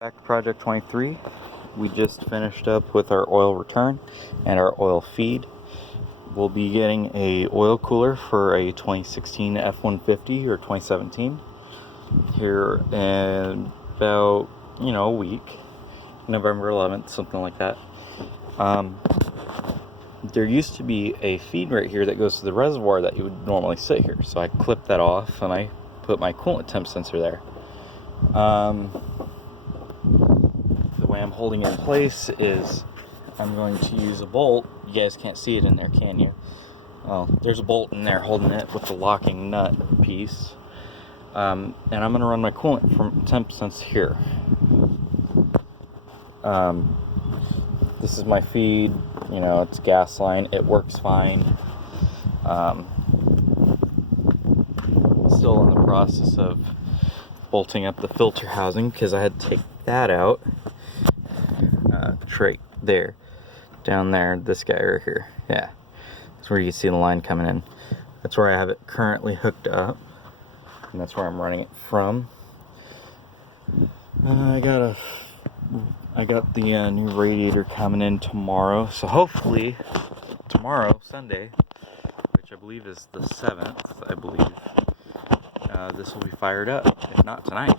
Back to Project 23. We just finished up with our oil return and our oil feed. We'll be getting a oil cooler for a 2016 F-150 or 2017 here in about, a week, November 11th, something like that. There used to be a feed right here that goes to the reservoir that you would normally sit here. So I clipped that off and I put my coolant temp sensor there. The way I'm holding it in place is I'm going to use a bolt. You guys can't see it in there, can you? Well, there's a bolt in there holding it with the locking nut piece. And I'm going to run my coolant from temp sense here. This is my feed. It's gas line. It works fine. Still in the process of bolting up the filter housing because I had to take that out. Right there, down there, this guy right here. Yeah, that's where you see the line coming in. That's where I have it currently hooked up, and that's where I'm running it from. I got the new radiator coming in tomorrow, so hopefully tomorrow, Sunday, which I believe is the 7th, this will be fired up. If not tonight,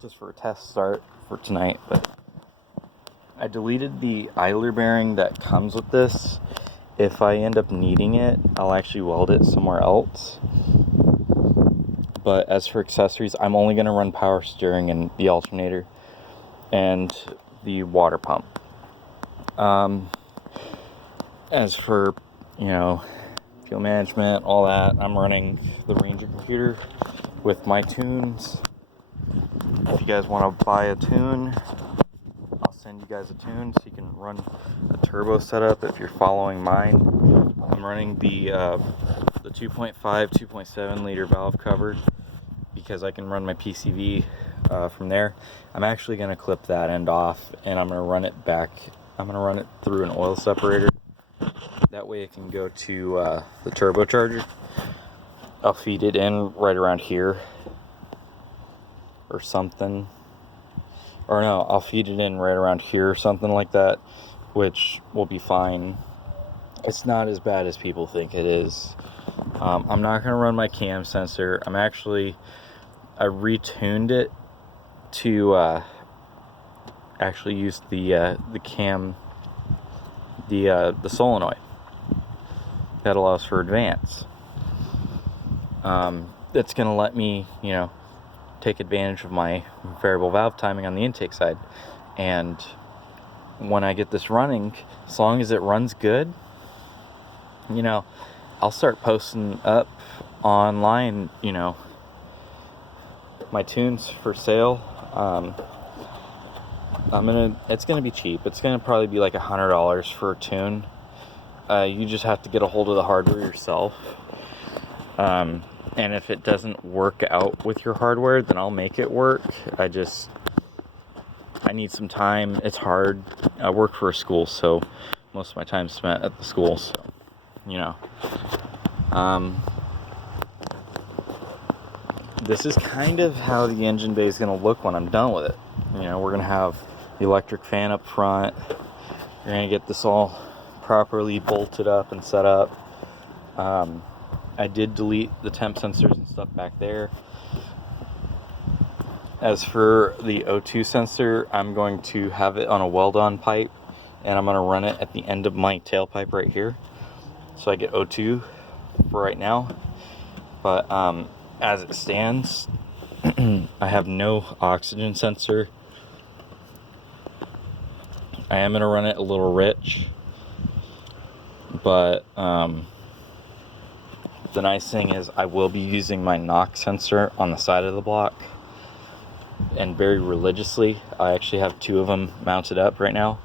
just for a test start for tonight. But I deleted the idler bearing that comes with this. If I end up needing it, I'll actually weld it somewhere else. But as for accessories, I'm only going to run power steering and the alternator and the water pump. As for, fuel management, all that, I'm running the Ranger computer with my tunes. If you guys want to buy a tune, I'll send you guys a tune so you can run a turbo setup if you're following mine. I'm running the 2.5, 2.7 liter valve cover because I can run my PCV from there. I'm actually going to clip that end off and I'm going to run it back. I'm going to run it through an oil separator. That way it can go to the turbocharger. I'll feed it in right around here or something. Or no, I'll feed it in right around here or something like that, which will be fine. It's not as bad as people think it is. I'm not going to run my cam sensor. I retuned it to actually use the cam, the solenoid that allows for advance. It's going to let me, take advantage of my variable valve timing on the intake side. And when I get this running, as long as it runs good, I'll start posting up online, my tunes for sale. It's gonna be cheap. It's gonna probably be like $100 for a tune. You just have to get a hold of the hardware yourself. And if it doesn't work out with your hardware, then I'll make it work. I need some time. It's hard. I work for a school, so most of my time's spent at the school, so, this is kind of how the engine bay is going to look when I'm done with it. We're going to have the electric fan up front. You're going to get this all properly bolted up and set up. I did delete the temp sensors and stuff back there. As for the O2 sensor, I'm going to have it on a weld-on pipe, and I'm going to run it at the end of my tailpipe right here. So I get O2 for right now. But as it stands, I have no oxygen sensor. I am going to run it a little rich. But the nice thing is I will be using my NOx sensor on the side of the block, and very religiously. I actually have 2 of them mounted up right now,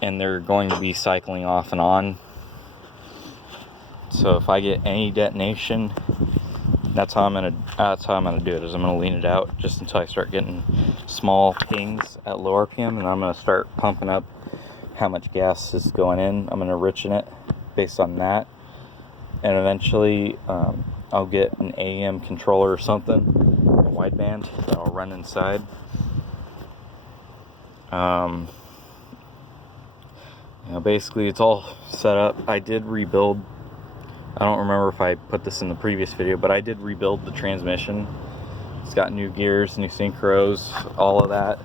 and they're going to be cycling off and on. So if I get any detonation, that's how I'm gonna do it. Is I'm gonna lean it out just until I start getting small pings at low RPM, and I'm gonna start pumping up how much gas is going in. I'm gonna richen it based on that. And eventually I'll get an AM controller or something, a wideband that I'll run inside. Basically it's all set up. I did rebuild, I don't remember if I put this in the previous video, but I did rebuild the transmission. It's got new gears, new synchros, all of that.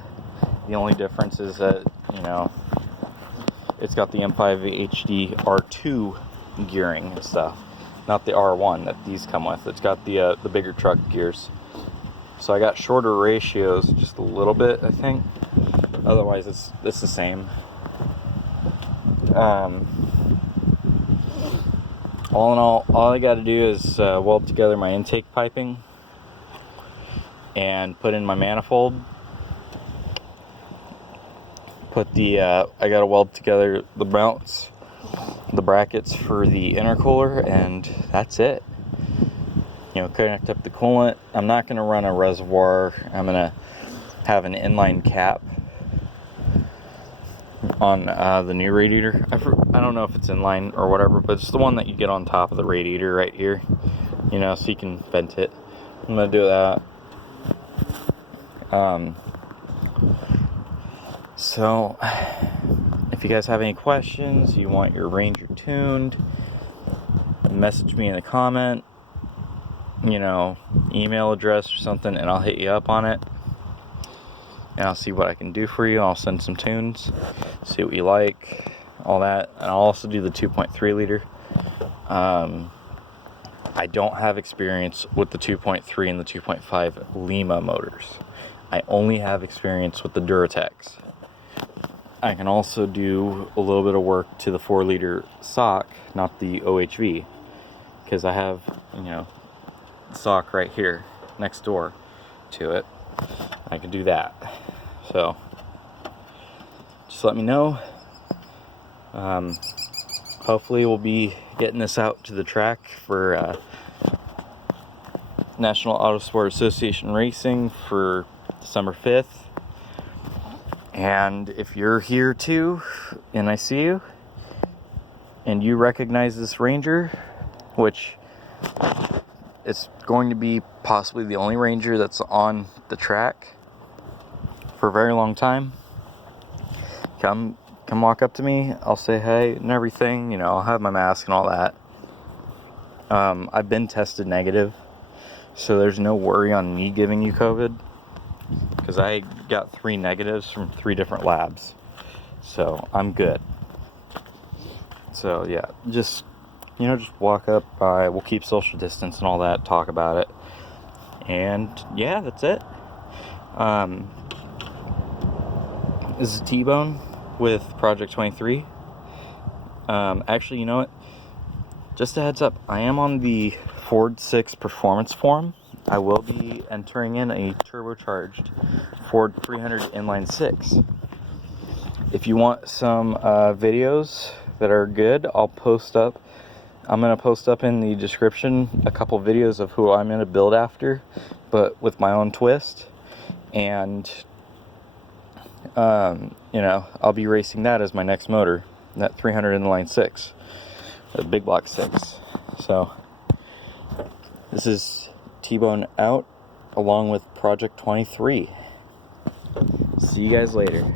The only difference is that, it's got the M5 HD R2 gearing and stuff, not the R1 that these come with. It's got the bigger truck gears. So I got shorter ratios, just a little bit, I think. Otherwise, it's the same. All in all I got to do is weld together my intake piping and put in my manifold. Put the I got to weld together the mounts, the brackets for the intercooler, and that's it. Connect up the coolant. I'm not going to run a reservoir. I'm going to have an inline cap on the new radiator. I don't know if it's inline or whatever, but it's the one that you get on top of the radiator right here, so you can vent it. I'm going to do that. So if you guys have any questions, you want your Ranger tuned, message me in a comment, email address or something, and I'll hit you up on it. And I'll see what I can do for you. I'll send some tunes, see what you like, all that. And I'll also do the 2.3 liter. I don't have experience with the 2.3 and the 2.5 Lima motors. I only have experience with the Duratax. I can also do a little bit of work to the 4 liter sock, not the OHV, because I have, sock right here next door to it. I can do that. So just let me know. Hopefully we'll be getting this out to the track for National Auto Sport Association Racing for December 5th. And if you're here too and I see you and you recognize this Ranger, which it's going to be possibly the only Ranger that's on the track for a very long time, come walk up to me. I'll say hey and everything. I'll have my mask and all that. I've been tested negative, so there's no worry on me giving you COVID, because I got 3 negatives from 3 different labs, so I'm good. So yeah, just walk up by. We'll keep social distance and all that, talk about it, and yeah, that's it. This is T-Bone with Project 23. Actually, you know what? Just a heads up, I am on the Ford 6 Performance Forum. I will be entering in a turbocharged Ford 300 inline 6. If you want some videos that are good, I'm going to post up in the description a couple videos of who I'm going to build after, but with my own twist. And, I'll be racing that as my next motor, that 300 inline 6, the big block 6. So, this is T-Bone out, along with Project 23. See you guys later.